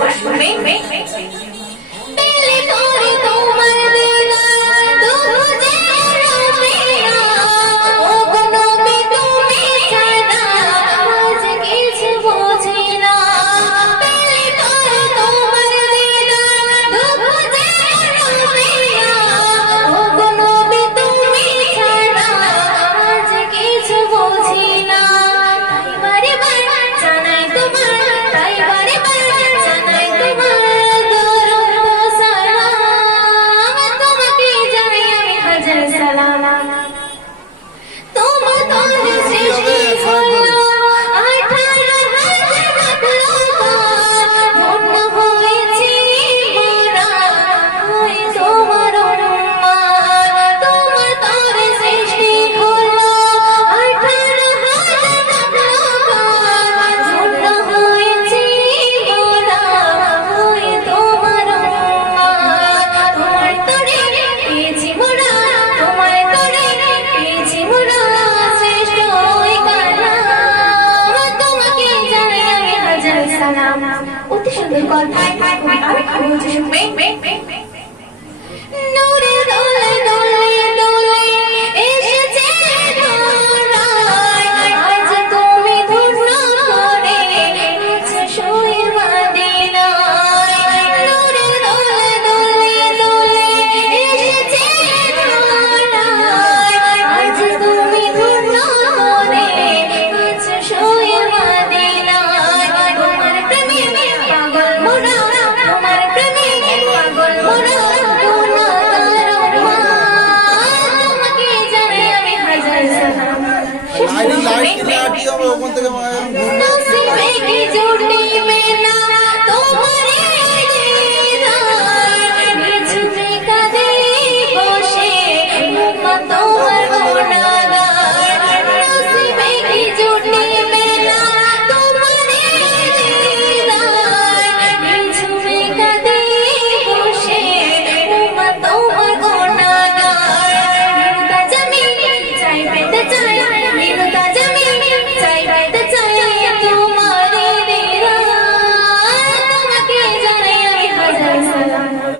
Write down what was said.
Vem, vem, vem. They call Thai Thai Wait, wait, wait, wait. മാനസികമായ